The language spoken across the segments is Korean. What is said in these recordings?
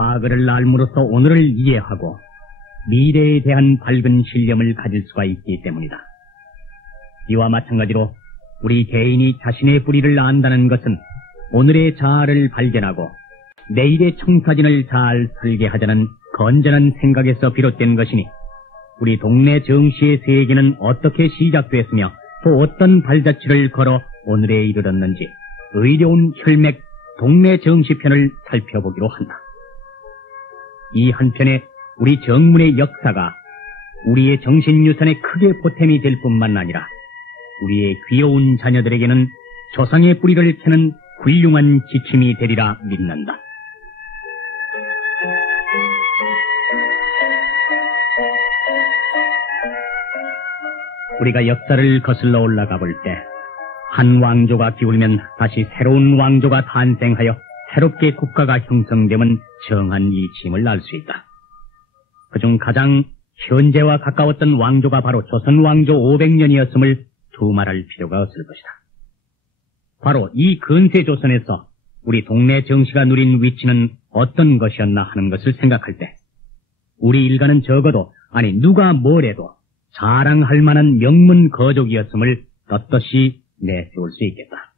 과거를 알므로써 오늘을 이해하고 미래에 대한 밝은 신념을 가질 수가 있기 때문이다. 이와 마찬가지로 우리 개인이 자신의 뿌리를 안다는 것은 오늘의 자아를 발견하고 내일의 청사진을 잘 설계하자는 건전한 생각에서 비롯된 것이니 우리 동네 정씨의 세계는 어떻게 시작됐으며 또 어떤 발자취를 걸어 오늘에 이르렀는지 의료운 혈맥 동네 정씨편을 살펴보기로 한다. 이 한편에 우리 정문의 역사가 우리의 정신유산에 크게 보탬이 될 뿐만 아니라 우리의 귀여운 자녀들에게는 조상의 뿌리를 캐는 훌륭한 지침이 되리라 믿는다. 우리가 역사를 거슬러 올라가 볼 때 한 왕조가 기울면 다시 새로운 왕조가 탄생하여 새롭게 국가가 형성됨은 정한 이침을 알 수 있다. 그중 가장 현재와 가까웠던 왕조가 바로 조선 왕조 500년이었음을 두말할 필요가 없을 것이다. 바로 이 근세 조선에서 우리 동네 정씨가 누린 위치는 어떤 것이었나 하는 것을 생각할 때 우리 일가는 적어도 아니 누가 뭐래도 자랑할 만한 명문 거족이었음을 떳떳이 내세울 수 있겠다.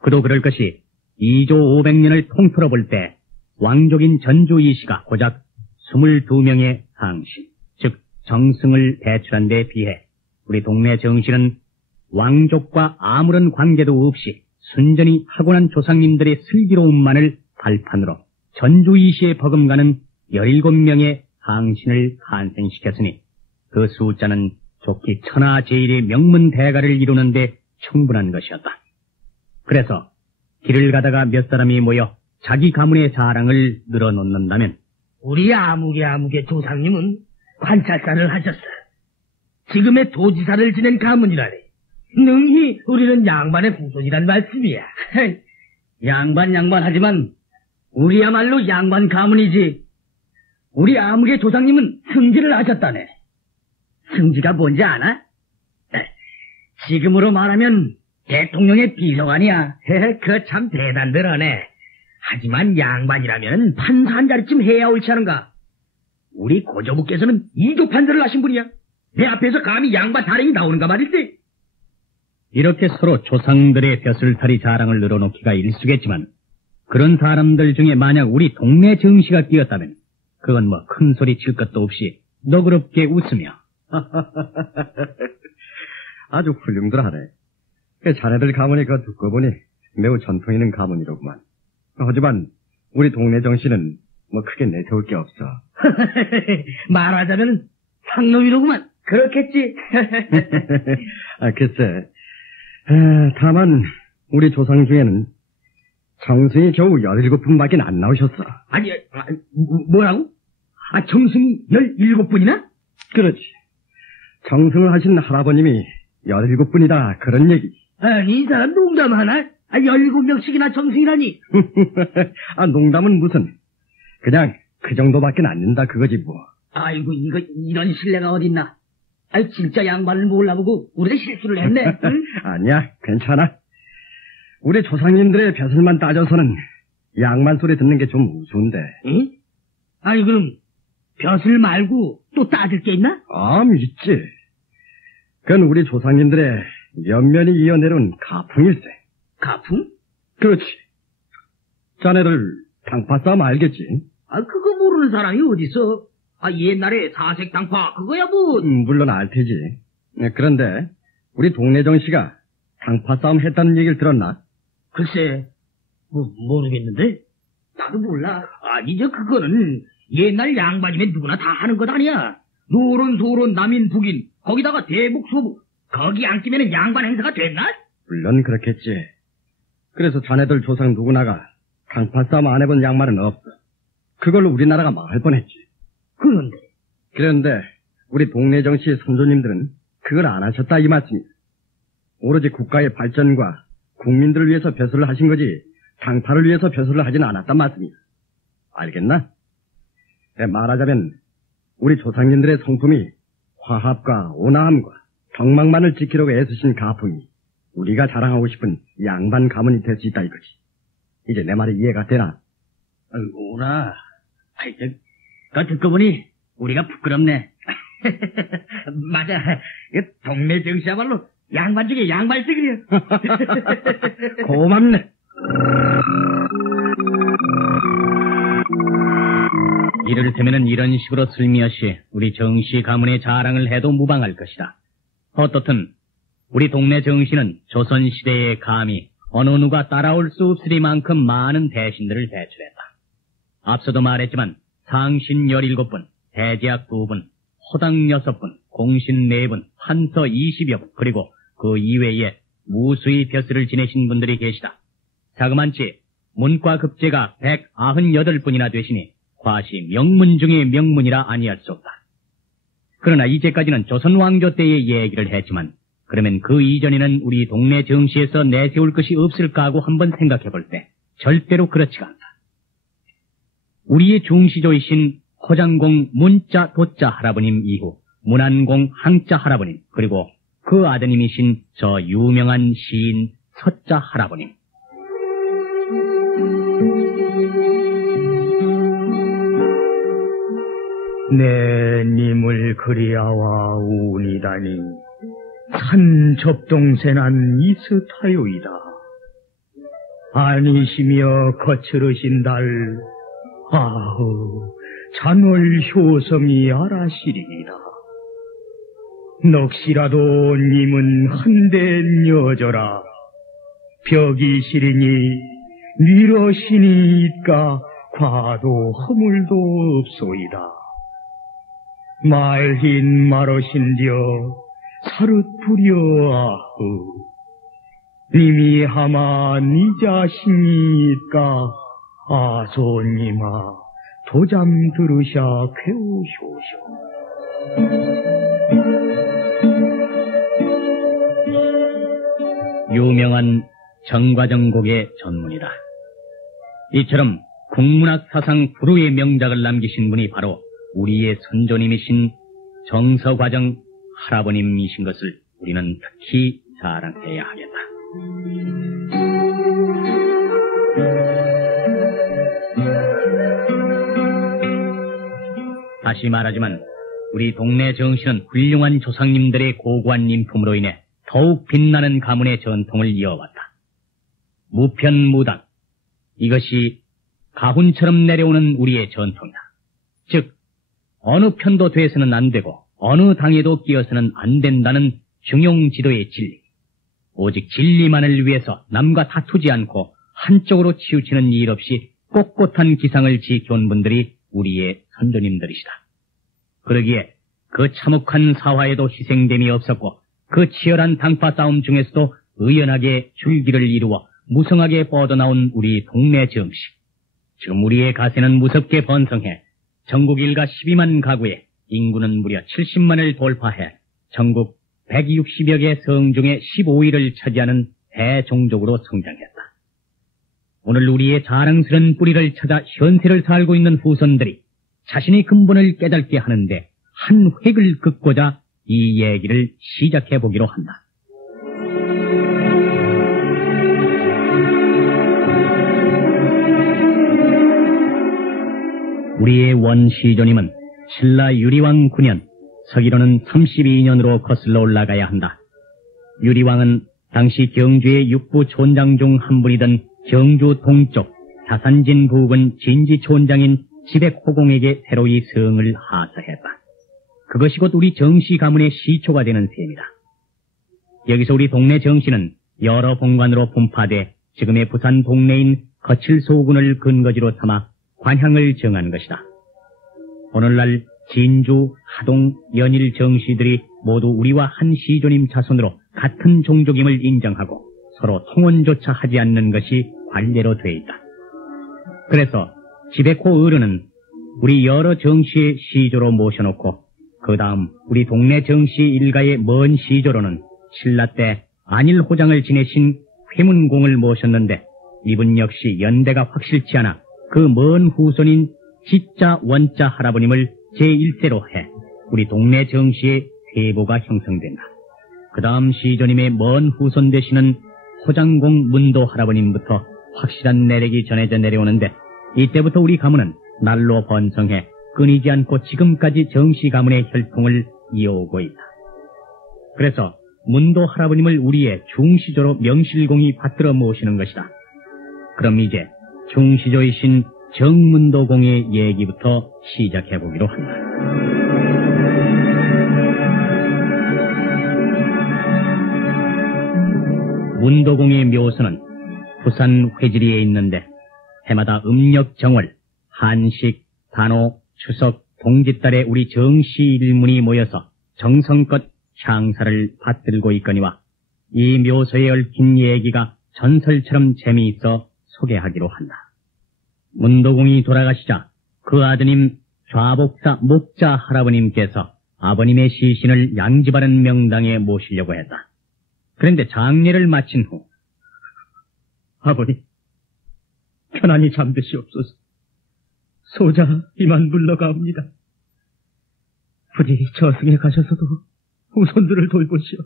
그도 그럴 것이 2조 500년을 통틀어 볼 때 왕족인 전주 이씨가 고작 22명의 상신, 즉 정승을 배출한 데 비해 우리 동네 정씨는 왕족과 아무런 관계도 없이 순전히 타고난 조상님들의 슬기로움만을 발판으로 전주 이씨에 버금가는 17명의 상신을 탄생시켰으니 그 숫자는 좋기 천하제일의 명문 대가를 이루는데 충분한 것이었다. 그래서 길을 가다가 몇 사람이 모여 자기 가문의 자랑을 늘어놓는다면 우리 아무개 조상님은 관찰사를 하셨어. 지금의 도지사를 지낸 가문이라네. 능히 우리는 양반의 후손이란 말씀이야. 양반 하지만 우리야말로 양반 가문이지. 우리 아무개 조상님은 승지를 하셨다네. 승지가 뭔지 아나? 지금으로 말하면 대통령의 비서관이야. 그거 참 대단들 하네. 하지만 양반이라면 판사 한 자리쯤 해야 옳지 않은가? 우리 고조부께서는 2조 판사를 하신 분이야. 내 앞에서 감히 양반 타령이 나오는가 말이지. 이렇게 서로 조상들의 벼슬타리 자랑을 늘어놓기가 일쑤겠지만 그런 사람들 중에 만약 우리 동네 정씨가 끼었다면 그건 뭐 큰 소리 칠 것도 없이 너그럽게 웃으며 아주 훌륭들하네. 자네들 가문이 그 듣고 보니 매우 전통 있는 가문이로구만. 하지만 우리 동네 정씨는 뭐 크게 내세울 게 없어. 말하자면 상놈이로구만. 그렇겠지. 글쎄. 다만 우리 조상 중에는 정승이 겨우 17분밖에 안 나오셨어. 아니, 뭐라고? 정승이 17분이나? 그렇지. 정승을 하신 할아버님이 17분이다 그런 얘기. 이 사람 농담하나? 17명씩이나 정승이라니. 농담은 무슨. 그냥 그 정도밖에 안 된다 그거지 뭐. 아이고 이런 신뢰가 어딨나. 진짜 양반을 몰라보고 우리가 실수를 했네. 응? 아니야 괜찮아. 우리 조상님들의 벼슬만 따져서는 양반 소리 듣는 게 좀 우스운데. 응? 그럼 벼슬 말고 또 따질 게 있나? 있지. 그건 우리 조상님들의 면면이 이어내려온 가풍일세. 가풍? 그렇지. 자네들 당파싸움 알겠지? 그거 모르는 사람이 어딨어. 옛날에 사색 당파 그거야 뭐. 물론 알 테지. 그런데 우리 동네 정씨가 당파싸움 했다는 얘기를 들었나? 글쎄 모르겠는데. 나도 몰라. 그거는 옛날 양반이면 누구나 다 하는 것 아니야. 노론 소론 남인 북인 거기다가 대북 소북 거기 안 끼면 양반 행사가 됐나? 물론 그렇겠지. 그래서 자네들 조상 누구나가 당파싸움 안 해본 양반은 없어. 그걸로 우리나라가 망할 뻔했지. 그런데 우리 동네 정씨의 선조님들은 그걸 안 하셨다 이 말씀이야. 오로지 국가의 발전과 국민들을 위해서 벼슬을 하신 거지 당파를 위해서 벼슬을 하지는 않았단 말씀이야. 알겠나? 말하자면 우리 조상님들의 성품이 화합과 온화함과 경망만을 지키려고 애쓰신 가풍이 우리가 자랑하고 싶은 양반 가문이 될 수 있다 이거지. 이제 내 말이 이해가 되나? 오라. 듣고 보니 우리가 부끄럽네. 맞아. 동네 정씨야말로 양반 중에 양발색이야. 고맙네. 이를테면은 이런 식으로 슬며시 우리 정씨 가문의 자랑을 해도 무방할 것이다. 어떻든 우리 동네 정씨는 조선시대에 감히 어느 누가 따라올 수 없으리만큼 많은 대신들을 배출했다. 앞서도 말했지만 상신 17분, 대지학 2분, 호당 6분, 공신 4분, 판서 20여 분, 그리고 그 이외에 무수히 벼슬을 지내신 분들이 계시다. 자그만치 문과급제가 198분이나 되시니 과시 명문 중의 명문이라 아니할 수 없다. 그러나 이제까지는 조선 왕조 때의 얘기를 했지만 그러면 그 이전에는 우리 동네 정시에서 내세울 것이 없을까 하고 한번 생각해볼 때 절대로 그렇지가 않다. 우리의 중시조이신 호장공 문자 도자 할아버님 이후 문안공 항자 할아버님, 그리고 그 아드님이신 저 유명한 시인 서자 할아버님. 내 님을 그리하와 우니다니 산 접동세난 이스타요이다. 아니시며 거칠으신 달 아흐 잔월 효성이 알아시리이다. 넋이라도 님은 한대 여져라. 벽이 시리니 미러시니까 과도 허물도 없소이다. 말힌 말어신디어 사릇부려 아흐. 님이 하마 니 자신이니까 아소님아 도잠 들으샤 괴우쇼쇼. 유명한 정과정곡의 전문이다. 이처럼 국문학 사상 불후의 명작을 남기신 분이 바로 우리의 선조님이신 정서과정 할아버님이신 것을 우리는 특히 자랑해야 하겠다. 다시 말하지만 우리 동네 정씨는 훌륭한 조상님들의 고고한 인품으로 인해 더욱 빛나는 가문의 전통을 이어왔다. 무편무당, 이것이 가훈처럼 내려오는 우리의 전통이다. 즉 어느 편도 돼서는 안 되고 어느 당에도 끼어서는 안 된다는 중용지도의 진리. 오직 진리만을 위해서 남과 다투지 않고 한쪽으로 치우치는 일 없이 꼿꼿한 기상을 지켜온 분들이 우리의 선조님들이시다. 그러기에 그 참혹한 사화에도 희생됨이 없었고 그 치열한 당파 싸움 중에서도 의연하게 줄기를 이루어 무성하게 뻗어나온 우리 동네 정씨. 지금 우리의 가세는 무섭게 번성해 전국 일가 12만 가구에 인구는 무려 70만을 돌파해 전국 160여 개 성 중에 15위를 차지하는 대종족으로 성장했다. 오늘 우리의 자랑스러운 뿌리를 찾아 현세를 살고 있는 후손들이 자신의 근본을 깨닫게 하는데 한 획을 긋고자 이 얘기를 시작해보기로 한다. 우리의 원시조님은 신라 유리왕 9년, 서기로는 32년으로 거슬러 올라가야 한다. 유리왕은 당시 경주의 육부 촌장 중 한 분이던 경주 동쪽 자산진 부근 진지 촌장인 지백호공에게 새로이 성을 하사했다. 그것이 곧 우리 정씨 가문의 시초가 되는 셈이다. 여기서 우리 동네 정씨는 여러 본관으로 분파돼 지금의 부산 동네인 거칠소군을 근거지로 삼아 관향을 정한 것이다. 오늘날 진주, 하동, 연일 정씨들이 모두 우리와 한 시조님 자손으로 같은 종족임을 인정하고 서로 통혼조차 하지 않는 것이 관례로 돼 있다. 그래서 지백호 어른은 우리 여러 정씨의 시조로 모셔놓고 그 다음 우리 동네 정씨 일가의 먼 시조로는 신라 때 안일호장을 지내신 회문공을 모셨는데 이분 역시 연대가 확실치 않아 그 먼 후손인 지자 원자 할아버님을 제1세로 해 우리 동네 정씨의 세보가 형성된다. 그 다음 시조님의 먼 후손 되시는 호장공 문도 할아버님부터 확실한 내력이 전해져 내려오는데 이때부터 우리 가문은 날로 번성해 끊이지 않고 지금까지 정씨 가문의 혈통을 이어오고 있다. 그래서 문도 할아버님을 우리의 중시조로 명실공히 받들어 모시는 것이다. 그럼 이제 중시조이신 정문도공의 얘기부터 시작해보기로 한다. 문도공의 묘소는 부산 회지리에 있는데 해마다 음력 정월, 한식, 단오, 추석, 동짓달에 우리 정씨 일문이 모여서 정성껏 향사를 받들고 있거니와 이 묘소에 얽힌 얘기가 전설처럼 재미있어 소개하기로 한다. 문도공이 돌아가시자 그 아드님 좌복사 목자 할아버님께서 아버님의 시신을 양지바른 명당에 모시려고 했다. 그런데 장례를 마친 후 아버님, 편안히 잠드시옵소서. 소자 이만 물러가옵니다. 부디 저승에 가셔서도 후손들을 돌보시오.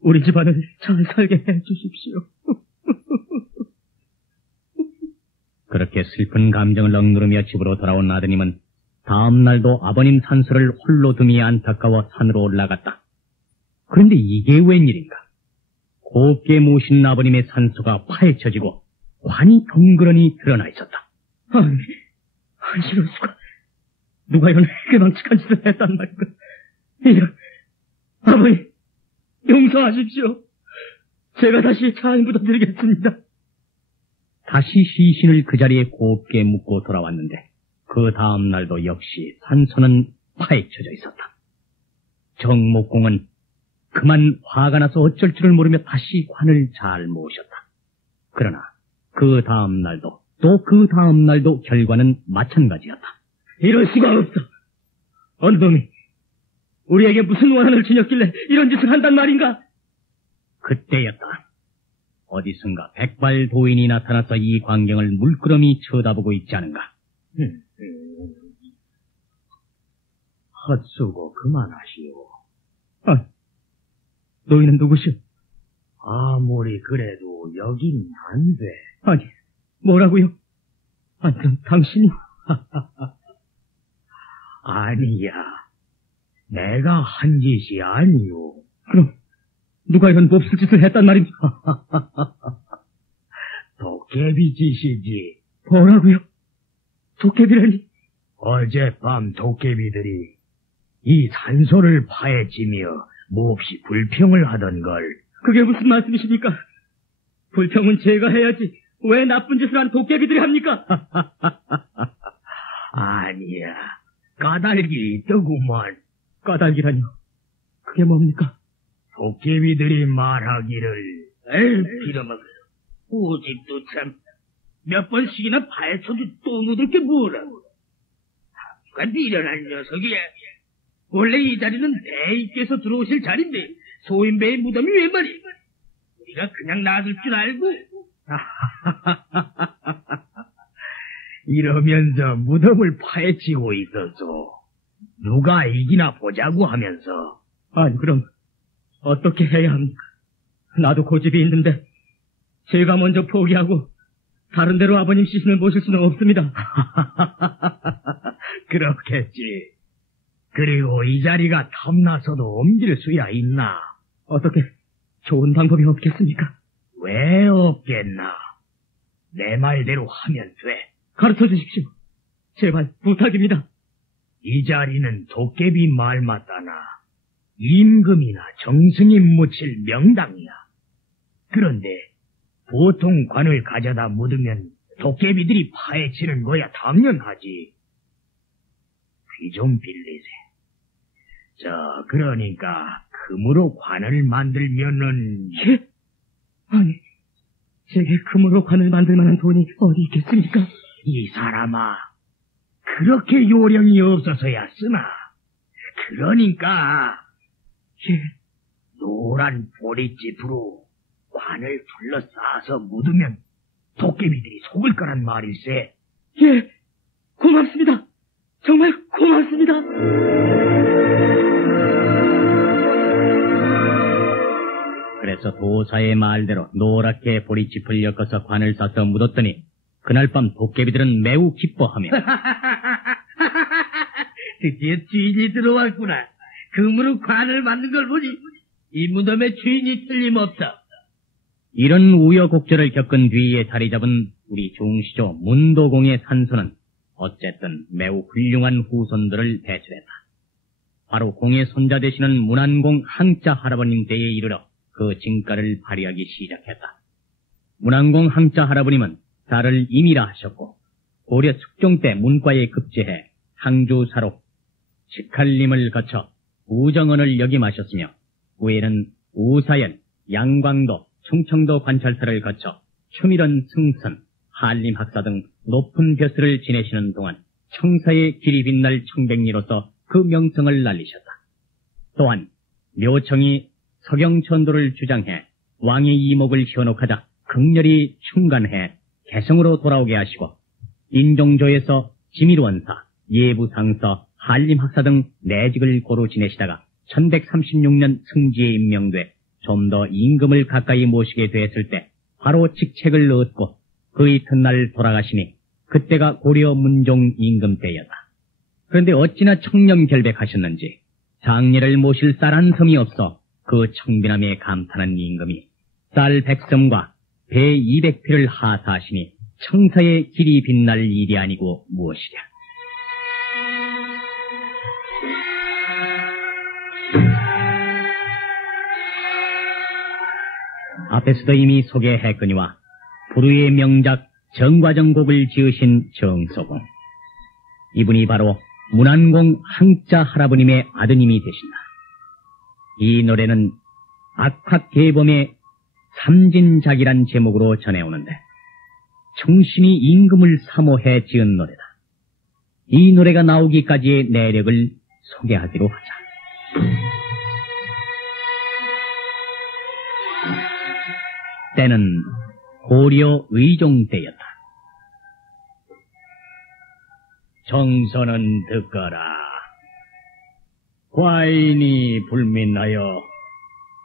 우리 집안을 잘 살게 해주십시오. 그렇게 슬픈 감정을 억누르며 집으로 돌아온 아드님은 다음 날도 아버님 산소를 홀로 둠이 안타까워 산으로 올라갔다. 그런데 이게 웬일인가? 곱게 모신 아버님의 산소가 파헤쳐지고 관이 덩그러니 드러나 있었다. 아니, 이럴 수가. 누가 이런 해괴망측한 짓을 했단 말인가? 이런, 아버님, 용서하십시오. 제가 다시 잘 묻어드리겠습니다. 다시 시신을 그 자리에 곱게 묻고 돌아왔는데 그 다음 날도 역시 산소는 파헤쳐져 있었다. 정목공은 그만 화가 나서 어쩔 줄을 모르며 다시 관을 잘 모셨다. 그러나 그 다음 날도 또 그 다음 날도 결과는 마찬가지였다. 이럴 수가 없어. 어느 놈이 우리에게 무슨 원한을 지녔길래 이런 짓을 한단 말인가? 그때였다. 어디선가 백발도인이 나타나서 이 광경을 물끄러미 쳐다보고 있지 않은가. 헛수고 그만하시오. 아, 너희는 누구시오? 아무리 그래도 여긴 안 돼. 아니, 뭐라고요? 아니, 그럼 당신이... 아니야. 내가 한 짓이 아니오. 그럼 누가 이런 몹쓸 짓을 했단 말인가? 도깨비 짓이지. 뭐라고요? 도깨비라니? 어젯밤 도깨비들이 이 산소를 파헤치며 몹시 불평을 하던 걸. 그게 무슨 말씀이십니까? 불평은 제가 해야지 왜 나쁜 짓을 한 도깨비들이 합니까? 아니야. 까닭이 있더구만. 까닭이라뇨? 그게 뭡니까? 도깨비들이 말하기를. 에이, 빌어먹어. 오집도 참 몇 번씩이나 파헤쳐도 또 묻을 게 뭐라고. 누가 미련한 녀석이야. 원래 이 자리는 대인께서 들어오실 자리인데 소인배의 무덤이 왜 말이야. 우리가 그냥 놔둘 줄 알고. 이러면서 무덤을 파헤치고 있어서 누가 이기나 보자고 하면서. 아니, 그럼 어떻게 해야 합니까? 나도 고집이 있는데 제가 먼저 포기하고 다른 데로 아버님 시신을 모실 수는 없습니다. 그렇겠지. 그리고 이 자리가 탐나서도 옮길 수야 있나? 어떻게 좋은 방법이 없겠습니까? 왜 없겠나? 내 말대로 하면 돼. 가르쳐 주십시오. 제발 부탁입니다. 이 자리는 도깨비 말 맞다나 임금이나 정승이 묻힐 명당이야. 그런데 보통 관을 가져다 묻으면 도깨비들이 파헤치는 거야 당연하지. 귀 좀 빌리세. 그러니까 금으로 관을 만들면은. 예? 아니, 제게 금으로 관을 만들 만한 돈이 어디 있겠습니까? 이 사람아, 그렇게 요령이 없어서야 쓰나. 그러니까 예. 노란 보릿집으로 관을 둘러싸서 묻으면 도깨비들이 속을 거란 말일세. 예, 고맙습니다. 정말 고맙습니다. 그래서 도사의 말대로 노랗게 보릿집을 엮어서 관을 싸서 묻었더니 그날 밤 도깨비들은 매우 기뻐하며 드디어 주인이 들어왔구나. 금으로 관을 만든 걸 보니 이 무덤의 주인이 틀림없다. 이런 우여곡절을 겪은 뒤에 자리 잡은 우리 중시조 문도공의 산소는 어쨌든 매우 훌륭한 후손들을 배출했다. 바로 공의 손자 되시는 문안공 항자 할아버님 때에 이르러 그 진가를 발휘하기 시작했다. 문안공 항자 할아버님은 달을 임이라 하셨고 고려 숙종 때 문과에 급제해 항주사로 직할림을 거쳐 우정원을 역임하셨으며 후에는 우사연, 양광도, 충청도 관찰사를 거쳐 추밀원 승선, 한림학사 등 높은 벼슬을 지내시는 동안 청사의 길이 빛날 청백리로서 그 명성을 날리셨다. 또한 묘청이 서경천도를 주장해 왕의 이목을 현혹하자 극렬히 충간해 개성으로 돌아오게 하시고 인종조에서 지밀원사, 예부상서, 한림학사 등 내직을 고루 지내시다가 1136년 승지에 임명돼 좀 더 임금을 가까이 모시게 되었을 때 바로 직책을 얻고 그 이튿날 돌아가시니 그때가 고려 문종 임금 때였다. 그런데 어찌나 청렴결백하셨는지 장례를 모실 쌀 한 섬이 없어 그 청빈함에 감탄한 임금이 쌀 100섬과 배 200피를 하사하시니 청사의 길이 빛날 일이 아니고 무엇이랴. 앞에서도 이미 소개했거니와 불후의 명작 정과정곡을 지으신 정소공. 이분이 바로 문안공 항자 할아버님의 아드님이 되신다. 이 노래는 악학계범의 삼진작이란 제목으로 전해오는데 충신이 임금을 사모해 지은 노래다. 이 노래가 나오기까지의 내력을 소개하기로 하자. 때는 고려 의종 때였다. 정선은 듣거라. 과인이 불민하여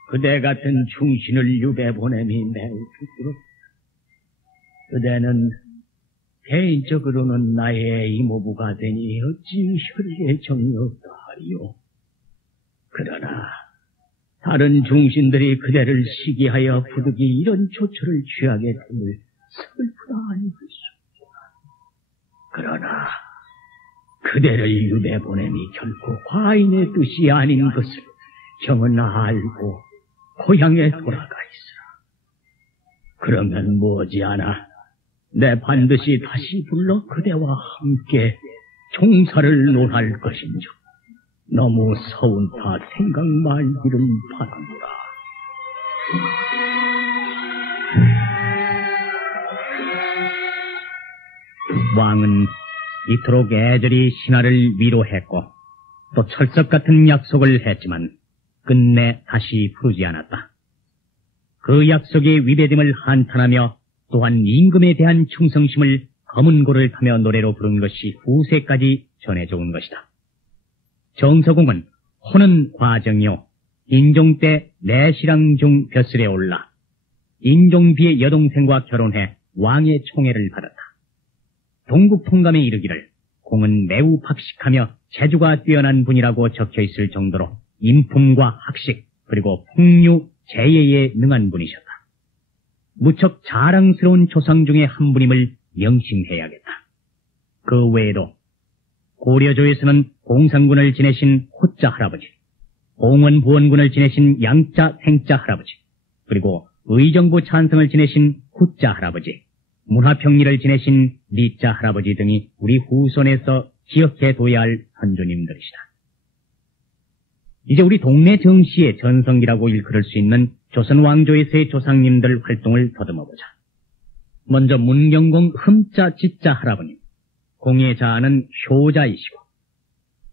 그대 같은 충신을 유배 보냄이 매우 부끄럽다. 그대는 개인적으로는 나의 이모부가 되니 어찌 혈의에 정이 없다 하리요. 그러나 다른 중신들이 그대를 시기하여 부득이 이런 조처를 취하게 됨을 슬프다 아니겠소. 그러나 그대를 유배 보냄이 결코 과인의 뜻이 아닌 것을 형은 알고 고향에 돌아가 있으라. 그러면 머지않아 내 반드시 다시 불러 그대와 함께 종사를 논할 것인즉 너무 서운타 생각 말기를 바라노라. 왕은 이토록 애절히 신하를 위로했고 또 철석 같은 약속을 했지만 끝내 다시 부르지 않았다. 그 약속의 위배됨을 한탄하며 또한 임금에 대한 충성심을 검은고를 타며 노래로 부른 것이 후세까지 전해져 온 것이다. 정서공은 호는 과정이요 인종 때 내시랑 중 벼슬에 올라 인종비의 여동생과 결혼해 왕의 총애를 받았다. 동국통감에 이르기를 공은 매우 박식하며 재주가 뛰어난 분이라고 적혀있을 정도로 인품과 학식 그리고 풍류, 재예에 능한 분이셨다. 무척 자랑스러운 조상 중의 한 분임을 명심해야겠다. 그 외에도 고려조에서는 공상군을 지내신 호자 할아버지, 공원부원군을 지내신 양자 생자 할아버지, 그리고 의정부 찬성을 지내신 후자 할아버지, 문화평리를 지내신 리자 할아버지 등이 우리 후손에서 기억해둬야 할 선조님들이시다. 이제 우리 동네 정시의 전성기라고 일컬을 수 있는 조선 왕조에서의 조상님들 활동을 더듬어보자. 먼저 문경공 흠자 지자 할아버님, 공의 자아는 효자이시고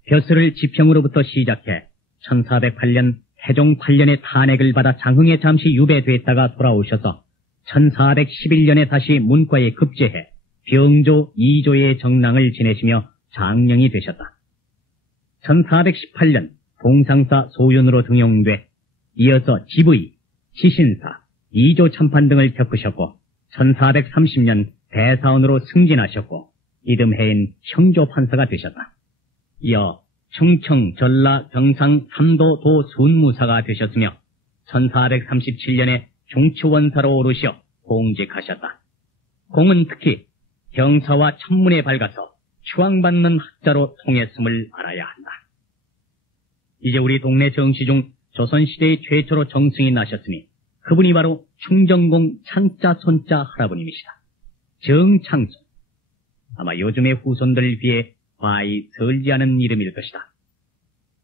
벼슬을 지평으로부터 시작해 1408년 태종 8년에 탄핵을 받아 장흥에 잠시 유배됐다가 돌아오셔서 1411년에 다시 문과에 급제해 병조 2조의 정랑을 지내시며 장령이 되셨다. 1418년 동상사 소윤으로 등용돼 이어서 지부의, 시신사, 2조 참판 등을 겪으셨고 1430년 대사원으로 승진하셨고 이듬해인 형조 판사가 되셨다. 이어 충청, 전라, 경상 3도 도 순무사가 되셨으며 1437년에 중추원사로 오르시어 공직하셨다. 공은 특히 경사와 천문에 밝아서 추앙받는 학자로 통했음을 알아야 한다. 이제 우리 동네 정씨 중 조선시대의 최초로 정승이 나셨으니 그분이 바로 충정공 창자 손자 할아버님이시다. 정창손. 아마 요즘의 후손들을 비해 과히 설지 않은 이름일 것이다.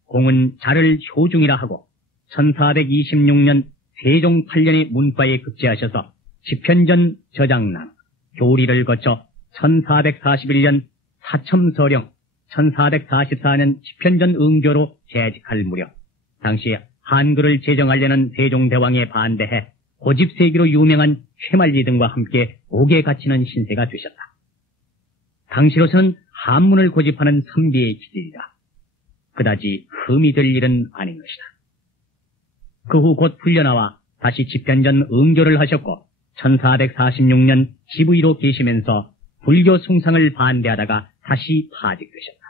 공은 자를 효중이라 하고 1426년 세종 8년에 문과에 급제하셔서 집현전 저장남, 교리를 거쳐 1441년 사첨서령, 1444년 집현전 응교로 재직할 무렵 당시 한글을 제정하려는 세종대왕에 반대해 고집세기로 유명한 쇠말리 등과 함께 옥에 갇히는 신세가 되셨다. 당시로서는 한문을 고집하는 선비의 기질이다. 그다지 흠이 될 일은 아닌 것이다. 그 후 곧 풀려나와 다시 집현전 응교를 하셨고 1446년 지부위로 계시면서 불교 숭상을 반대하다가 다시 파직되셨다.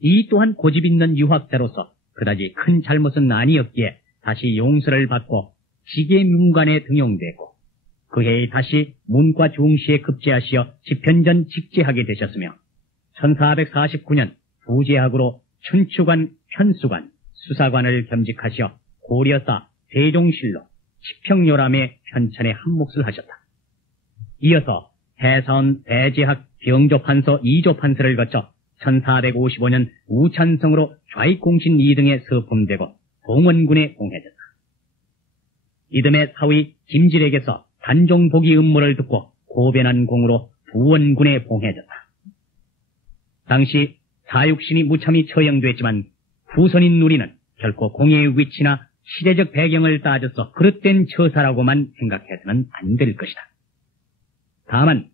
이 또한 고집 있는 유학자로서 그다지 큰 잘못은 아니었기에 다시 용서를 받고 지계문관에 등용되고 그 해에 다시 문과 중시에 급제하시어 집현전 직제하게 되셨으며 1449년 부제학으로 춘추관, 편수관, 수사관을 겸직하시어 고려사, 세종실록, 치평요람의 편찬에 한몫을 하셨다. 이어서 해선, 대제학, 경조판서, 이조판서를 거쳐 1455년 우찬성으로 좌익공신 2등에 서품되고 동원군에 봉해졌다. 이듬해 사위 김질에게서 단종복위 음모를 듣고 고변한 공으로 부원군에 봉해졌다. 당시 사육신이 무참히 처형됐지만 후손인 우리는 결코 공의 위치나 시대적 배경을 따져서 그릇된 처사라고만 생각해서는 안 될 것이다. 다만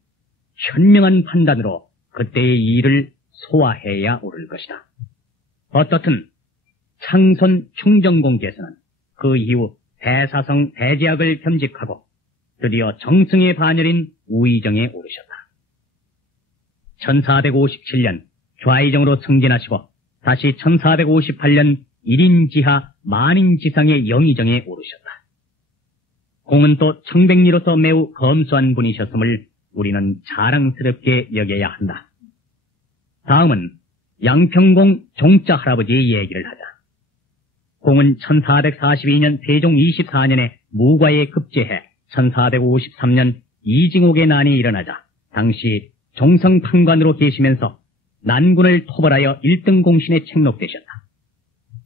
현명한 판단으로 그때의 일을 소화해야 옳을 것이다. 어떻든 창손 충정공께서는 그 이후 대사성 대제학을 겸직하고 드디어 정승의 반열인 우의정에 오르셨다. 1457년 좌의정으로 승진하시고 다시 1458년 1인지하 만인지상의 영의정에 오르셨다. 공은 또 청백리로서 매우 검소한 분이셨음을 우리는 자랑스럽게 여겨야 한다. 다음은 양평공 종자 할아버지의 얘기를 하자. 공은 1442년 세종 24년에 무과에 급제해 1453년 이징옥의 난이 일어나자 당시 종성판관으로 계시면서 난군을 토벌하여 1등 공신에 책록되셨다.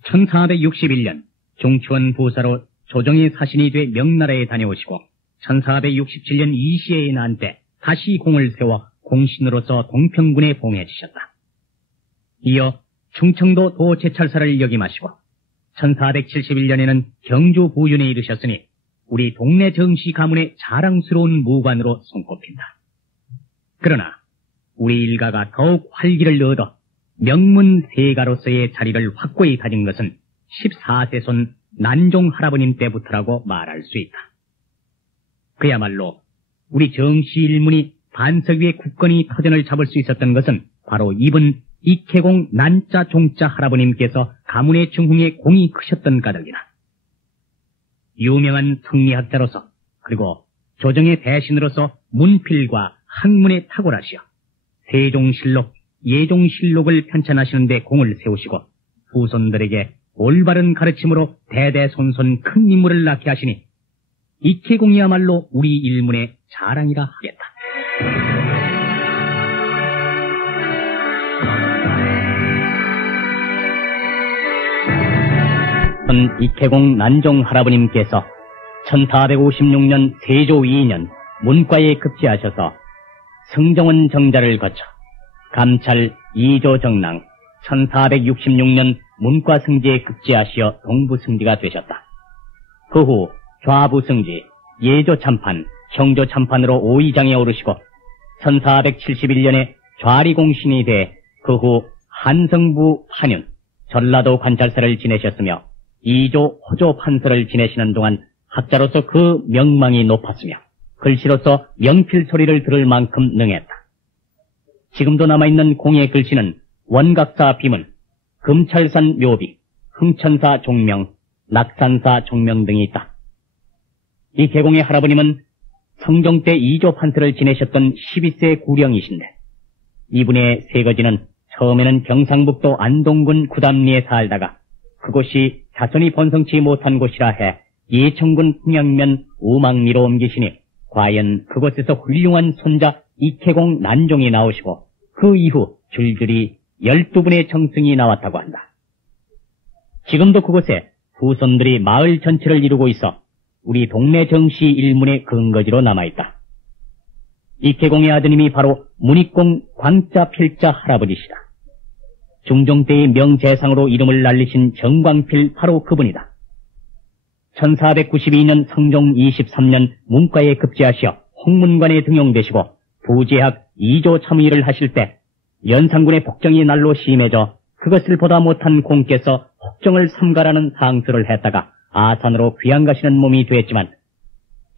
1461년 중추원 부사로 조정의 사신이 돼 명나라에 다녀오시고 1467년 이시에 난 때 다시 공을 세워 공신으로서 동평군에 봉해지셨다. 이어 충청도 도제찰사를 역임하시고 1471년에는 경주 부윤에 이르셨으니 우리 동네 정시 가문의 자랑스러운 무관으로 손꼽힌다. 그러나 우리 일가가 더욱 활기를 얻어 명문세가로서의 자리를 확고히 다진 것은 14세 손 난종 할아버님 때부터라고 말할 수 있다. 그야말로 우리 정시 일문이 반석 위에 굳건히 터전을 잡을 수 있었던 것은 바로 이분 익해공 난자 종자 할아버님께서 가문의 중흥에 공이 크셨던 까닭이다. 유명한 성리학자로서 그리고 조정의 대신으로서 문필과 학문에 탁월하시어 세종실록, 예종실록을 편찬하시는 데 공을 세우시고 후손들에게 올바른 가르침으로 대대손손 큰 인물을 낳게 하시니 익해공이야말로 우리 일문의 자랑이라 하겠다. 익해공 난종 할아버님께서 1456년 세조 2년 문과에 급제하셔서 승정원 정자를 거쳐 감찰 2조 정랑 1466년 문과 승지에 급제하시어 동부 승지가 되셨다. 그 후 좌부 승지, 예조 참판, 형조 참판으로 5위장에 오르시고 1471년에 좌리공신이 돼 그 후 한성부 판윤, 전라도 관찰사를 지내셨으며 2조 호조 판서를 지내시는 동안 학자로서 그 명망이 높았으며 글씨로서 명필 소리를 들을 만큼 능했다. 지금도 남아있는 공예 글씨는 원각사 비문, 금찰산 묘비, 흥천사 종명, 낙산사 종명 등이 있다. 이 계공의 할아버님은 성종 때 2조 판서를 지내셨던 12세 구령이신데 이분의 세거지는 처음에는 경상북도 안동군 구담리에 살다가 그곳이 자손이 번성치 못한 곳이라 해 예천군 풍양면 우망리로 옮기시니 과연 그곳에서 훌륭한 손자 이케공 난종이 나오시고 그 이후 줄줄이 12분의 정승이 나왔다고 한다. 지금도 그곳에 후손들이 마을 전체를 이루고 있어 우리 동네 정시 일문의 근거지로 남아있다. 이케공의 아드님이 바로 문익공 광자 필자 할아버지시다. 중종 때의 명재상으로 이름을 날리신 정광필 바로 그분이다. 1492년 성종 23년 문과에 급제하시어 홍문관에 등용되시고 부제학 2조 참의를 하실 때 연산군의 복정이 날로 심해져 그것을 보다 못한 공께서 복정을 삼가라는 상수를 했다가 아산으로 귀양가시는 몸이 되었지만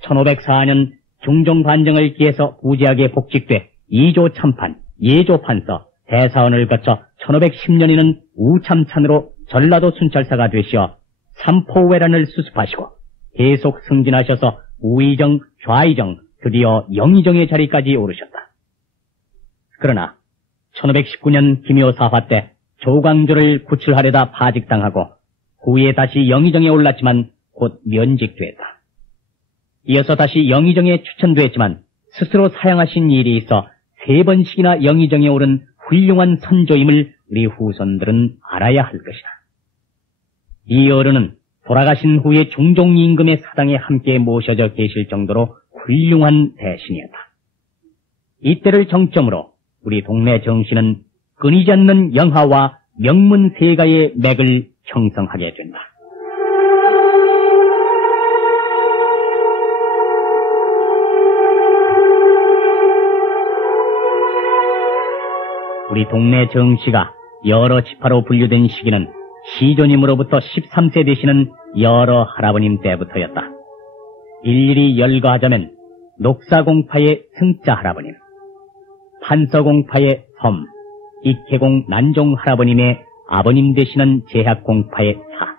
1504년 중종 반정을 기해서 부제학에 복직돼 2조 참판, 예조 판서, 대사원을 거쳐 1510년에는 우참찬으로 전라도 순찰사가 되시어 삼포회란을 수습하시고 계속 승진하셔서 우의정, 좌의정, 드디어 영의정의 자리까지 오르셨다. 그러나 1519년 김효사화 때 조광조를 구출하려다 파직당하고 후에 다시 영의정에 올랐지만 곧 면직됐다. 이어서 다시 영의정에 추천됐지만 스스로 사양하신 일이 있어 3번씩이나 영의정에 오른 훌륭한 선조임을 우리 후손들은 알아야 할 것이다. 이 어른은 돌아가신 후에 중종 임금의 사당에 함께 모셔져 계실 정도로 훌륭한 대신이었다. 이때를 정점으로 우리 동네 정신은 끊이지 않는 영하와 명문세가의 맥을 형성하게 된다. 우리 동네 정씨가 여러 지파로 분류된 시기는 시조님으로부터 13세 되시는 여러 할아버님 때부터였다. 일일이 열거하자면 녹사공파의 승자 할아버님, 판서공파의 섬, 익혜공 난종 할아버님의 아버님 되시는 제학공파의 사.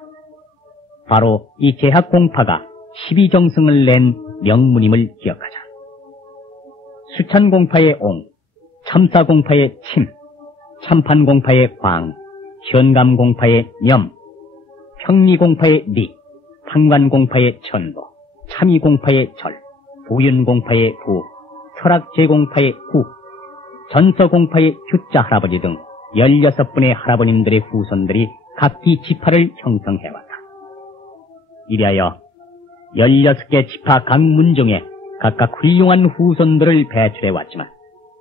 바로 이 제학공파가 12정승을 낸 명문임을 기억하자. 수찬공파의 옹, 참사공파의 침, 참판공파의 광, 현감공파의 념, 평리공파의 리, 판관공파의 천도, 참의공파의 절, 보윤공파의 부, 설악제공파의 구, 전서공파의 휴자 할아버지 등 16분의 할아버님들의 후손들이 각기 지파를 형성해왔다. 이리하여 16개 지파 각 문중에 각각 훌륭한 후손들을 배출해왔지만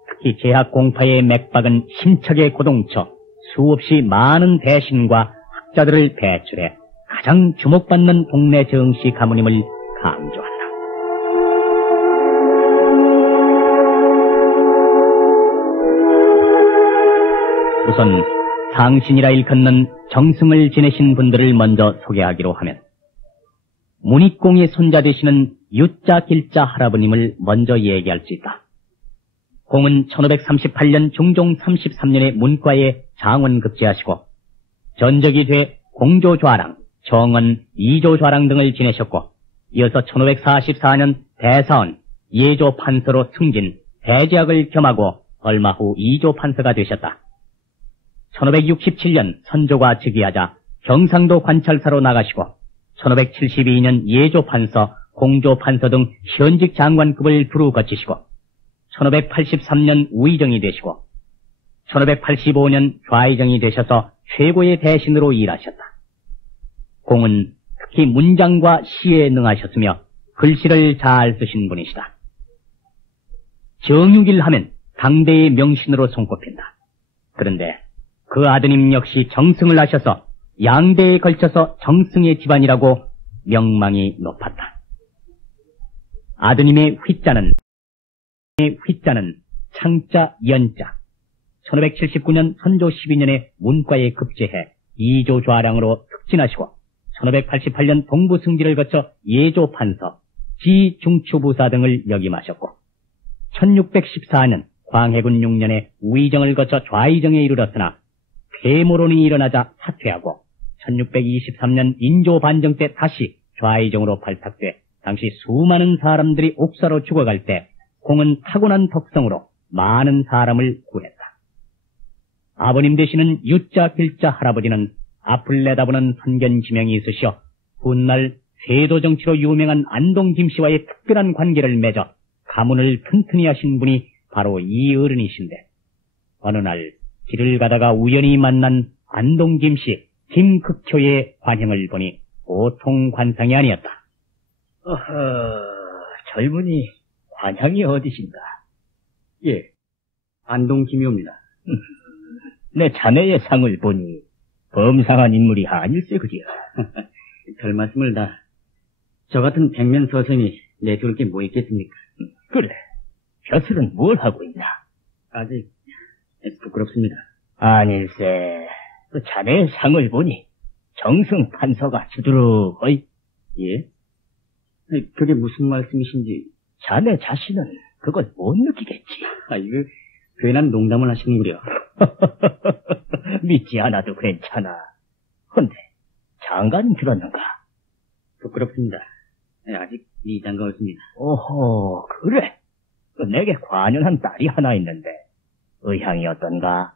특히 제학공파의 맥박은 힘차게 고동쳐 수없이 많은 대신과 학자들을 배출해 가장 주목받는 동네 정씨 가문임을 강조한다. 우선 상신이라 일컫는 정승을 지내신 분들을 먼저 소개하기로 하면 문익공의 손자 되시는 유자 길자 할아버님을 먼저 얘기할 수 있다. 공은 1538년 중종 33년에 문과에 장원급제하시고 전적이 돼 공조좌랑, 정원, 이조좌랑 등을 지내셨고 이어서 1544년 대사원, 예조판서로 승진, 대제학을 겸하고 얼마 후 이조판서가 되셨다. 1567년 선조가 즉위하자 경상도 관찰사로 나가시고 1572년 예조판서, 공조판서 등 현직 장관급을 두루 거치시고 1583년 우의정이 되시고 1585년 좌의정이 되셔서 최고의 대신으로 일하셨다. 공은 특히 문장과 시에 능하셨으며 글씨를 잘 쓰신 분이시다. 정육일 하면 당대의 명신으로 손꼽힌다. 그런데 그 아드님 역시 정승을 하셔서 양대에 걸쳐서 정승의 집안이라고 명망이 높았다. 아드님의 휘자는 창자 연자. 1579년 선조 12년에 문과에 급제해 2조 좌량으로 특진하시고 1588년 동부 승지를 거쳐 예조 판서, 지중추부사 등을 역임하셨고 1614년 광해군 6년에 우의정을 거쳐 좌의정에 이르렀으나 폐모론이 일어나자 사퇴하고 1623년 인조 반정 때 다시 좌의정으로 발탁돼 당시 수많은 사람들이 옥사로 죽어갈 때 공은 타고난 덕성으로 많은 사람을 구했다. 아버님 되시는 유자 필자 할아버지는 앞을 내다보는 선견지명이 있으시어 훗날 세도 정치로 유명한 안동 김씨와의 특별한 관계를 맺어 가문을 튼튼히 하신 분이 바로 이 어른이신데 어느 날 길을 가다가 우연히 만난 안동 김씨 김극효의 관형을 보니 보통 관상이 아니었다. 젊은이 관향이 어디신가? 예, 안동 김효입니다. 내 자네의 상을 보니 범상한 인물이 아닐세 그려. 별 말씀을 다. 저 같은 백면 서성이 내세울 게 뭐 있겠습니까? 그래, 벼슬은 뭘 하고 있나? 아직 부끄럽습니다. 아닐세, 그 자네의 상을 보니 정승 판서가 주두룩. 예? 그게 무슨 말씀이신지. 자네 자신은 그걸 못 느끼겠지. 이거 괜한 농담을 하시는구려. 믿지 않아도 괜찮아. 근데 장관 들었는가? 부끄럽습니다. 아직 이장가 없습니다. 오호, 그래. 내게 관연한 딸이 하나 있는데 의향이 어떤가?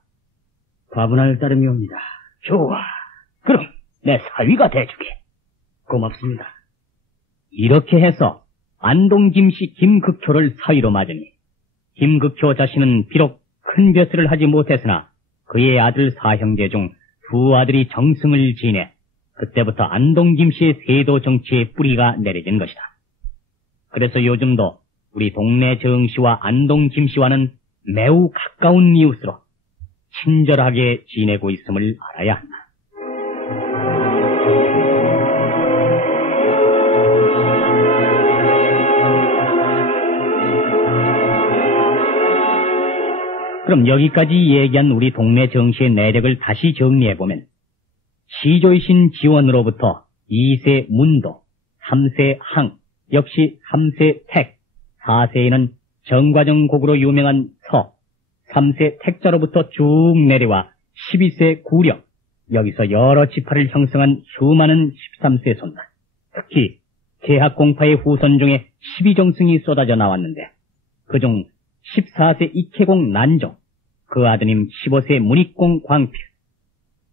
과분할 따름이옵니다. 좋아. 그럼 내 사위가 돼주게. 고맙습니다. 이렇게 해서 안동 김씨 김극효를 사위로 맞으니 김극효 자신은 비록 큰 벼슬을 하지 못했으나 그의 아들 사형제 중 두 아들이 정승을 지내 그때부터 안동 김씨의 세도 정치의 뿌리가 내려진 것이다. 그래서 요즘도 우리 동네 정씨와 안동 김씨와는 매우 가까운 이웃으로 친절하게 지내고 있음을 알아야 한다. 그럼 여기까지 얘기한 우리 동네 정씨의 내력을 다시 정리해보면 시조이신 지원으로부터 2세 문도, 3세 항, 역시 3세 택, 4세에는 정과정곡으로 유명한 서, 3세 택자로부터 쭉 내려와 12세 구력, 여기서 여러 지파를 형성한 수많은 13세 손자, 특히 개학공파의 후손 중에 12정승이 쏟아져 나왔는데 그중 14세 익혜공 난종, 그 아드님 15세 문익공 광필,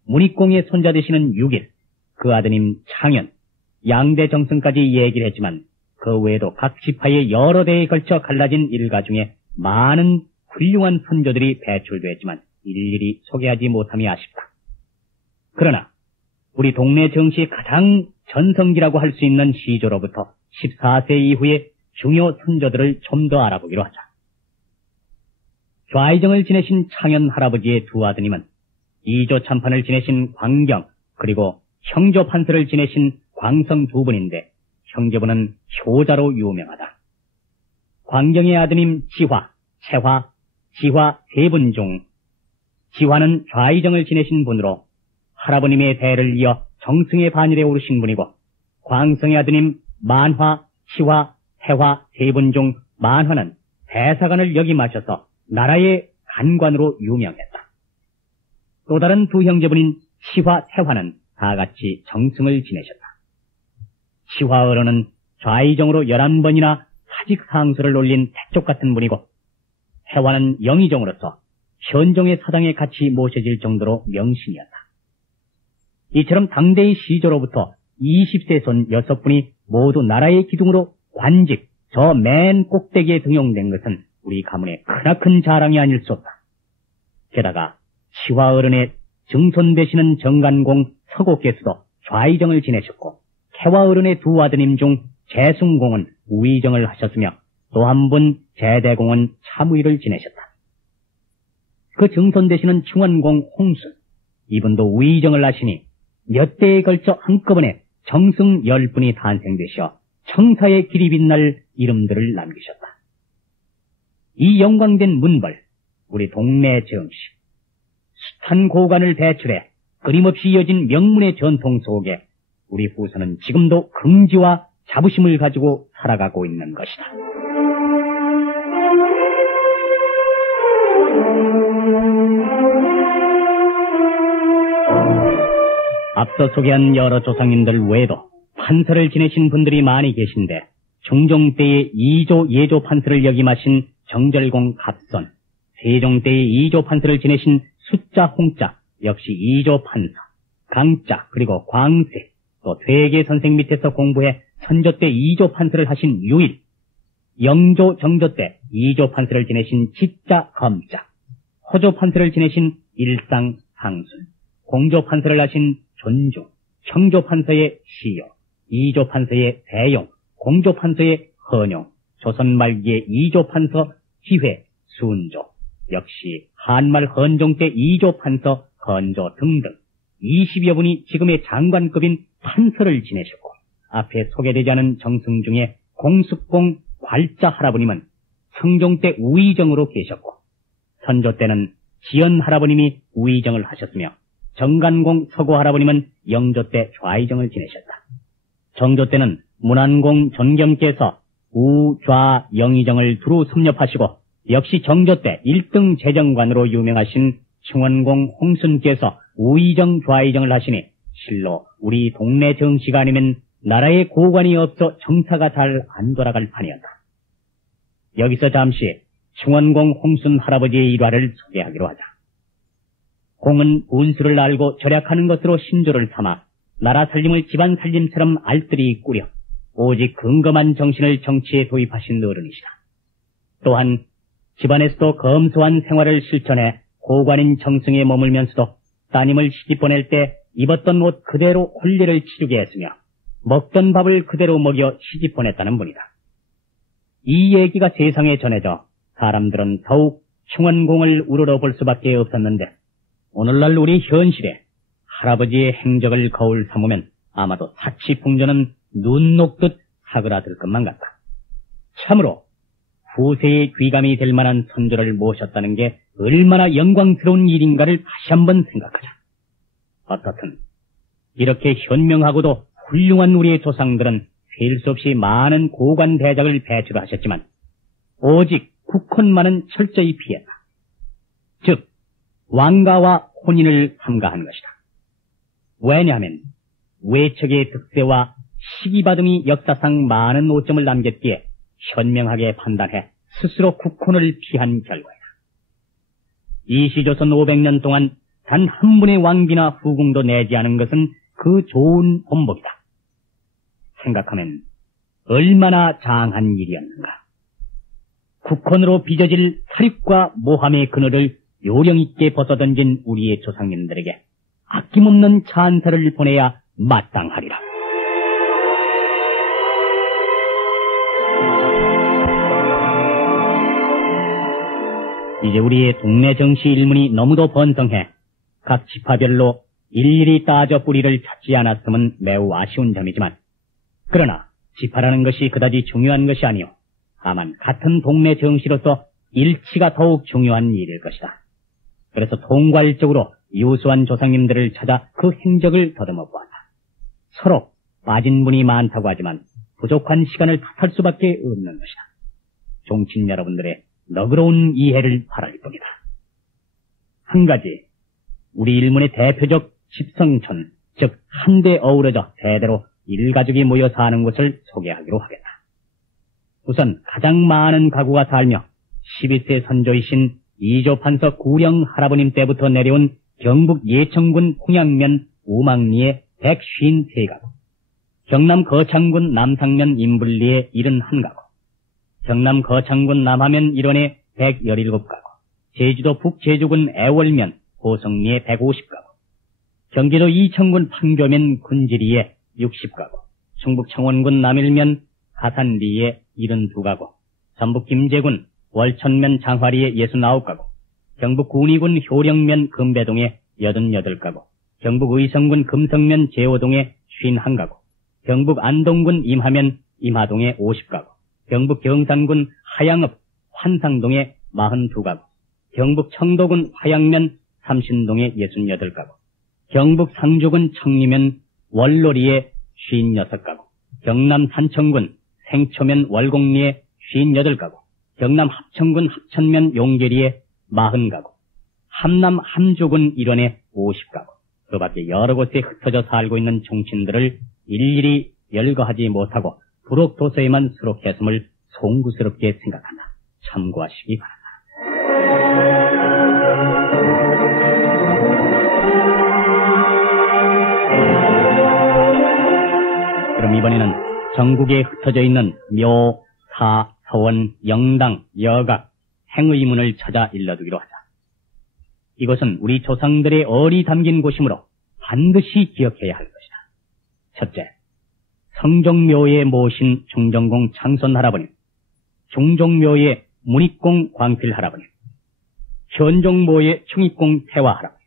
문익공의 손자 되시는 6일, 그 아드님 창현, 양대 정승까지 얘기를 했지만 그 외에도 각 지파의 여러 대에 걸쳐 갈라진 일가 중에 많은 훌륭한 선조들이 배출되었지만 일일이 소개하지 못함이 아쉽다. 그러나 우리 동네 정시의 가장 전성기라고 할 수 있는 시조로부터 14세 이후의 중요 선조들을 좀 더 알아보기로 하자. 좌의정을 지내신 창현 할아버지의 두 아드님은 2조 참판을 지내신 광경, 그리고 형조 판서를 지내신 광성 두 분인데 형제분은 효자로 유명하다. 광경의 아드님 지화, 채화, 지화 세 분 중 지화는 좌의정을 지내신 분으로 할아버님의 대를 이어 정승의 반열에 오르신 분이고 광성의 아드님 만화, 치화, 해화 세 분 중 만화는 대사관을 역임하셔서 나라의 간관으로 유명했다. 또 다른 두 형제분인 치화, 태화는 다 같이 정승을 지내셨다. 치화 어른은 좌의정으로 11번이나 사직 상소를 올린 택족 같은 분이고 태화는 영의정으로서 현종의 사당에 같이 모셔질 정도로 명신이었다. 이처럼 당대의 시조로부터 20세 손 6분이 모두 나라의 기둥으로 관직, 저 맨 꼭대기에 등용된 것은 우리 가문의 크나큰 자랑이 아닐 수 없다. 게다가 치화 어른의 증손 되시는 정간공 서곡께서도 좌의정을 지내셨고 태화 어른의 두 아드님 중 재승공은 우의정을 하셨으며 또 한 분 재대공은 참의를 지내셨다. 그 증손 되시는 충원공 홍순, 이분도 우의정을 하시니 몇 대에 걸쳐 한꺼번에 정승 10분이 탄생되셔 청사의 길이 빛날 이름들을 남기셨다. 이 영광된 문벌, 우리 동네 정씨, 숱한 고관을 배출해 끊임없이 이어진 명문의 전통 속에 우리 후손은 지금도 긍지와 자부심을 가지고 살아가고 있는 것이다. 앞서 소개한 여러 조상님들 외에도 판서를 지내신 분들이 많이 계신데 중종 때의 2조 예조 판서를 역임하신 정절공 갑선, 세종 때의 2조 판서를 지내신 숫자 홍자 역시 2조 판서, 강자 그리고 광세, 또 퇴계 선생 밑에서 공부해 선조 때 2조 판서를 하신 유일, 영조 정조 때 2조 판서를 지내신 직자 검자, 호조 판서를 지내신 일상 상순, 공조 판서를 하신 존중, 형조 판서의 시요, 2조 판서의 대용, 공조 판서의 헌용, 조선 말기의 2조 판서 기회, 순조, 역시 한말 헌종 때 2조 판서 건조 등등 20여 분이 지금의 장관급인 판서를 지내셨고, 앞에 소개되지 않은 정승 중에 공숙공 괄자 할아버님은 성종 때 우의정으로 계셨고, 선조 때는 지연 할아버님이 우의정을 하셨으며, 정간공 서고 할아버님은 영조 때 좌의정을 지내셨다. 정조 때는 문안공 존겸께서 우, 좌, 영의정을 두루 섭렵하시고, 역시 정조 때 1등 재정관으로 유명하신 충원공 홍순께서 우의정, 좌의정을 하시니 실로 우리 동네 정치가 아니면 나라에 고관이 없어 정사가 잘 안 돌아갈 판이었다. 여기서 잠시 충원공 홍순 할아버지의 일화를 소개하기로 하자. 공은 운수를 알고 절약하는 것으로 신조를 삼아 나라 살림을 집안 살림처럼 알뜰히 꾸려 오직 근검한 정신을 정치에 도입하신 어른이시다. 또한 집안에서도 검소한 생활을 실천해 고관인 정승에 머물면서도 따님을 시집 보낼 때 입었던 옷 그대로 혼례를 치르게 했으며 먹던 밥을 그대로 먹여 시집 보냈다는 분이다. 이 얘기가 세상에 전해져 사람들은 더욱 충원공을 우러러 볼 수밖에 없었는데, 오늘날 우리 현실에 할아버지의 행적을 거울 삼으면 아마도 사치풍조는 눈 녹듯 사그라들 것만 같다. 참으로 후세의 귀감이 될 만한 선조를 모셨다는 게 얼마나 영광스러운 일인가를 다시 한번 생각하자. 어떻든 이렇게 현명하고도 훌륭한 우리의 조상들은 셀 수 없이 많은 고관 대작을 배출하셨지만 오직 국혼만은 철저히 피했다. 즉 왕가와 혼인을 삼가한 것이다. 왜냐하면 외척의 득세와 시기바둥이 역사상 많은 오점을 남겼기에 현명하게 판단해 스스로 국혼을 피한 결과이다. 이시조선 500년 동안 단 한 분의 왕비나 후궁도 내지 않은 것은 그 좋은 본보기다. 생각하면 얼마나 장한 일이었는가. 국혼으로 빚어질 사립과 모함의 그늘을 요령있게 벗어던진 우리의 조상님들에게 아낌없는 찬사를 보내야 마땅하리라. 이제 우리의 동네 정치 일문이 너무도 번성해 각 지파별로 일일이 따져 뿌리를 찾지 않았음은 매우 아쉬운 점이지만, 그러나 지파라는 것이 그다지 중요한 것이 아니오 다만 같은 동네 정치로서 일치가 더욱 중요한 일일 것이다. 그래서 통괄적으로 유수한 조상님들을 찾아 그 행적을 더듬어 보았다. 서로 빠진 분이 많다고 하지만 부족한 시간을 탓할 수밖에 없는 것이다. 종친 여러분들의 너그러운 이해를 바랄 뿐이다. 한 가지, 우리 일문의 대표적 집성촌, 즉 한데 어우러져 대대로 일가족이 모여 사는 곳을 소개하기로 하겠다. 우선 가장 많은 가구가 살며 12세 선조이신 2조 판서 구령 할아버님 때부터 내려온 경북 예천군 홍양면 우망리의 153가구, 경남 거창군 남상면 임불리의 71가구, 경남 거창군 남하면 일원의 117가구, 제주도 북제주군 애월면 고성리의 150가구, 경기도 이천군 판교면 군지리의 60가구, 충북 청원군 남일면 가산리의 72가구, 전북 김제군 월천면 장화리의 69가구, 경북 군위군 효령면 금배동의 88가구, 경북 의성군 금성면 제호동의 51가구, 경북 안동군 임하면 임하동의 50가구, 경북 경산군 하양읍 환상동의 42가구, 경북 청도군 화양면 삼신동의 68가구, 경북 상주군 청리면 월로리의 56가구, 경남 산청군 생초면 월곡리에 58가구, 경남 합천군 합천면 용계리에 40가구, 함남 함주군 일원에 50가구, 그 밖에 여러 곳에 흩어져 살고 있는 종친들을 일일이 열거하지 못하고 부록도서에만 수록했음을 송구스럽게 생각한다. 참고하시기 바랍니다. 그럼 이번에는 전국에 흩어져 있는 묘, 사, 서원, 영당, 여각, 행의문을 찾아 일러두기로 하자. 이것은 우리 조상들의 얼이 담긴 곳이므로 반드시 기억해야 할 것이다. 첫째, 성종묘에 모신 중정공 창선 할아버님, 중종묘에 문익공 광필 할아버님, 현종모의 충익공 태화 할아버님,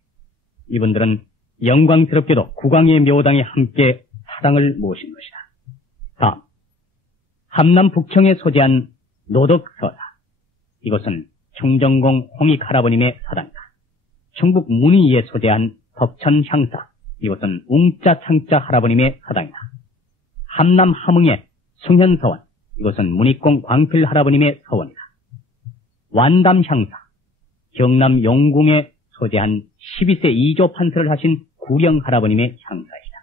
이분들은 영광스럽게도 국왕의 묘당에 함께 사당을 모신 것이다. 다음, 함남 북청에 소재한 노덕서사, 이것은 충정공 홍익 할아버님의 사당이다. 충북 문의에 소재한 덕천 향사, 이것은 웅자 창자 할아버님의 사당이다. 함남 함흥의 숭현서원, 이것은 문익공 광필 할아버님의 서원이다. 완담 향사, 경남 용궁에 소재한 12세 2조 판서를 하신 구령 할아버님의 향사이다.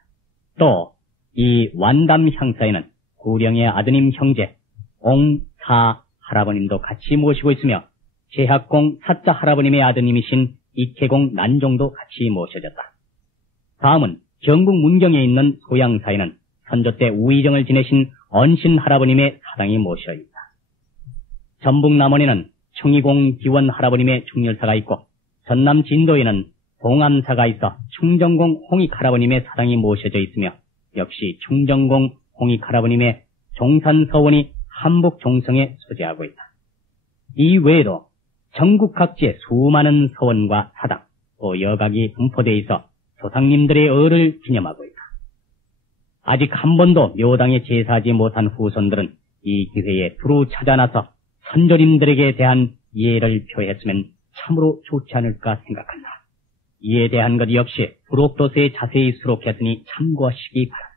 또 이 완담 향사에는 구령의 아드님 형제 옹사 할아버님도 같이 모시고 있으며 제학공 사자 할아버님의 아드님이신 익혜공 난종도 같이 모셔졌다. 다음은 경북 문경에 있는 소양사에는 선조 때 우의정을 지내신 언신 할아버님의 사당이 모셔 있다. 전북 남원에는 충의공 기원 할아버님의 충렬사가 있고 전남 진도에는 동암사가 있어 충정공 홍익 할아버님의 사당이 모셔져 있으며 역시 충정공 홍익 할아버님의 종산서원이 함북 종성에 소재하고 있다. 이 외에도 전국 각지에 수많은 서원과 사당, 또 여각이 분포되어 있어 조상님들의 얼을 기념하고 있다. 아직 한 번도 묘당에 제사하지 못한 후손들은 이 기회에 두루 찾아나서 선조님들에게 대한 이해를 표했으면 참으로 좋지 않을까 생각한다. 이에 대한 것 역시 부록도서에 자세히 수록했으니 참고하시기 바랍니다.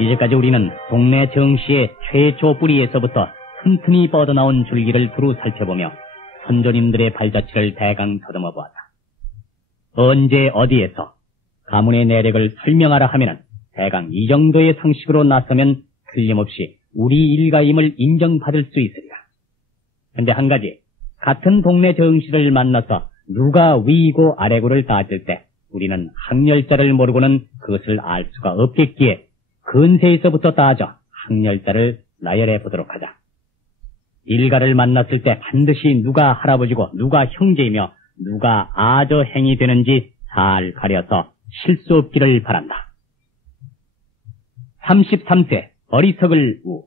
이제까지 우리는 동네 정시의 최초 뿌리에서부터 틈틈이 뻗어나온 줄기를 두루 살펴보며 선조님들의 발자취를 대강 더듬어 보았다. 언제 어디에서 가문의 내력을 설명하라 하면은 대강 이 정도의 상식으로 나서면 틀림없이 우리 일가임을 인정받을 수 있으리라. 근데 한 가지, 같은 동네 정시를 만나서 누가 위이고 아래고를 따질 때 우리는 학렬자를 모르고는 그것을 알 수가 없겠기에 근세에서부터 따져 학렬자를 나열해 보도록 하자. 일가를 만났을 때 반드시 누가 할아버지고 누가 형제이며 누가 아저행이 되는지 잘 가려서 실수 없기를 바란다. 33세 어리석을 우,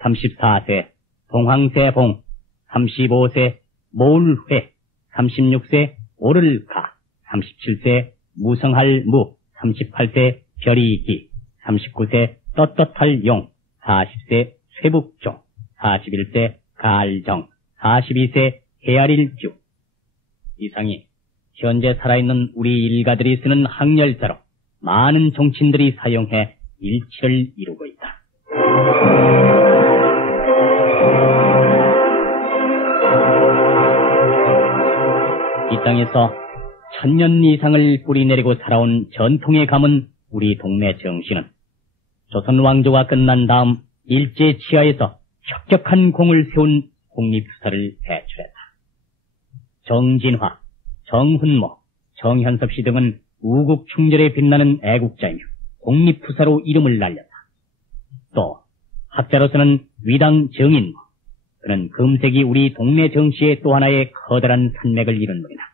34세 동황새 봉, 35세 모울회, 36세 오를 가, 37세 무성할 무, 38세 별이 기, 39세 떳떳할 용, 40세 쇠북종, 41세 갈정, 42세 헤아릴주. 이상이 현재 살아있는 우리 일가들이 쓰는 학렬자로 많은 종친들이 사용해 일치를 이루고 있다. 이 땅에서 1000년 이상을 뿌리내리고 살아온 전통의 가문 우리 동네 정씨는 조선 왕조가 끝난 다음 일제 치하에서 혁혁한 공을 세운 국립투사를 배출했다. 정진화, 정훈모, 정현섭 씨 등은 우국 충절에 빛나는 애국자이며 국립투사로 이름을 날렸다. 또 학자로서는 위당 정인모, 그는 금세기 우리 동네 정씨의 또 하나의 커다란 산맥을 이룬 분이다.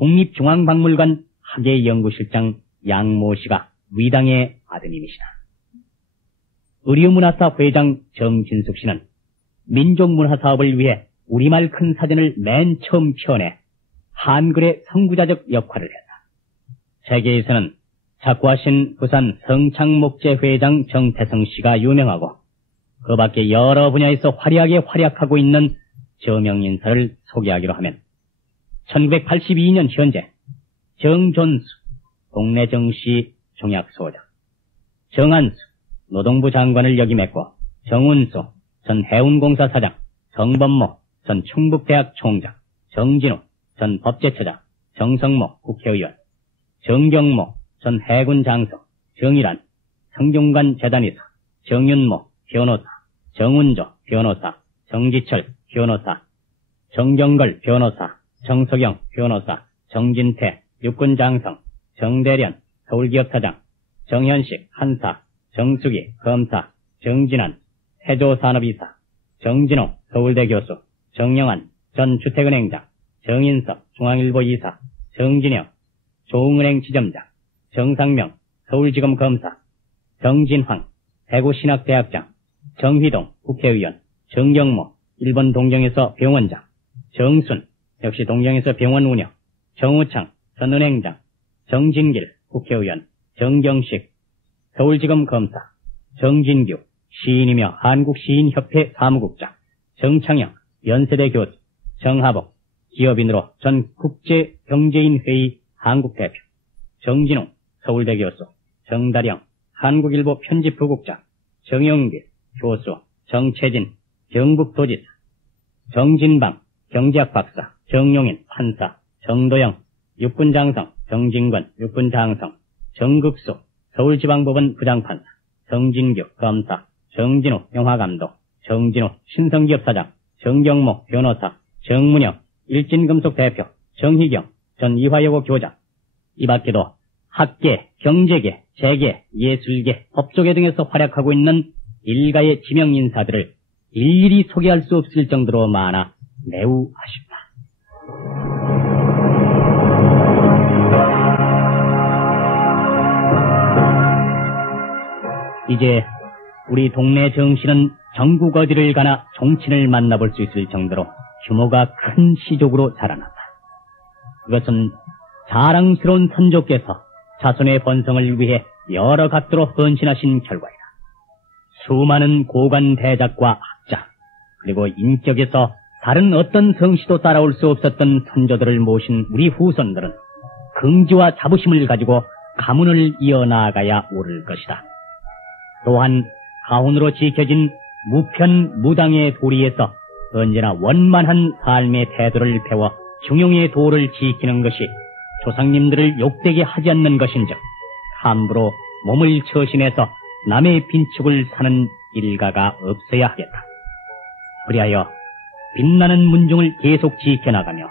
국립중앙박물관 학예연구실장 양모 씨가 위당의 아드님이시다. 의류문화사 회장 정진숙 씨는 민족문화사업을 위해 우리말 큰 사전을 맨 처음 펴내 한글의 선구자적 역할을 했다. 세계에서는 작고하신 부산 성창목재 회장 정태성 씨가 유명하고 그 밖에 여러 분야에서 화려하게 활약하고 있는 저명인사를 소개하기로 하면 1982년 현재 정존수 동네 정시 종약소장, 정한수 노동부 장관을 역임했고, 정운수 전 해운공사 사장, 정범모 전 충북대학 총장, 정진우 전 법제처장, 정성모 국회의원, 정경모 전 해군 장성, 정일환 성균관 재단이사, 정윤모 변호사, 정운조 변호사, 정지철 변호사, 정경걸 변호사, 정석영 변호사, 정진태 육군장성, 정대련 서울기업사장, 정현식 한사, 정수기 검사, 정진환 세조산업이사, 정진호 서울대 교수, 정영환 전 주택은행장, 정인석 중앙일보 이사, 정진영 조흥은행 지점장, 정상명 서울지검 검사, 정진황 대구신학대학장, 정휘동 국회의원, 정경모 일본 동경에서 병원장, 정순 역시 동경에서 병원 운영, 정우창 전 은행장, 정진길 국회의원, 정경식 서울지검 검사, 정진규 시인이며 한국시인협회 사무국장, 정창영 연세대 교수, 정하복 기업인으로 전 국제경제인회의 한국대표, 정진웅 서울대 교수, 정다령 한국일보 편집부국장, 정영길 교수, 정채진 경북도지사, 정진방 경제학 박사, 정용인 판사, 정도영 육군장성, 정진권 육군장성, 정극수 서울지방법원 부장판사, 정진규 검사, 정진우 영화감독, 정진우 신성기업사장, 정경모 변호사, 정문영 일진금속 대표, 정희경 전 이화여고 교장, 이 밖에도 학계, 경제계, 재계, 예술계, 법조계 등에서 활약하고 있는 일가의 지명 인사들을 일일이 소개할 수 없을 정도로 많아 매우 아쉽다. 이제 우리 동네 정씨는 전국 어디를 가나 종친을 만나볼 수 있을 정도로 규모가 큰 시족으로 자라났다. 그것은 자랑스러운 선조께서 자손의 번성을 위해 여러 각도로 헌신하신 결과이다. 수많은 고관 대작과 학자, 그리고 인격에서 다른 어떤 성씨도 따라올 수 없었던 선조들을 모신 우리 후손들은 긍지와 자부심을 가지고 가문을 이어나가야 옳을 것이다. 또한 가훈으로 지켜진 무편 무당의 도리에서 언제나 원만한 삶의 태도를 배워 중용의 도를 지키는 것이 조상님들을 욕되게 하지 않는 것인즉 함부로 몸을 처신해서 남의 빈축을 사는 일가가 없어야 하겠다. 그리하여 빛나는 문중을 계속 지켜나가며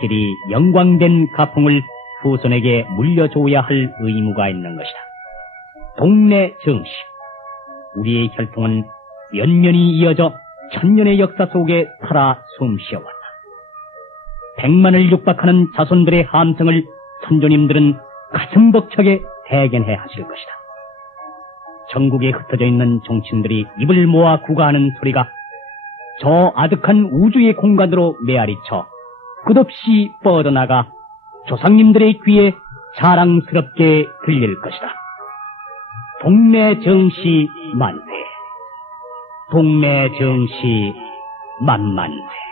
길이 영광된 가풍을 후손에게 물려줘야 할 의무가 있는 것이다. 동네 정씨, 우리의 혈통은 몇 년이 이어져 천년의 역사 속에 살아 숨쉬어왔다. 100만을 육박하는 자손들의 함성을 선조님들은 가슴 벅차게 대견해 하실 것이다. 전국에 흩어져 있는 종친들이 입을 모아 구가하는 소리가 저 아득한 우주의 공간으로 메아리쳐 끝없이 뻗어나가 조상님들의 귀에 자랑스럽게 들릴 것이다. 동네 정씨 만세, 동네 정씨 만만세.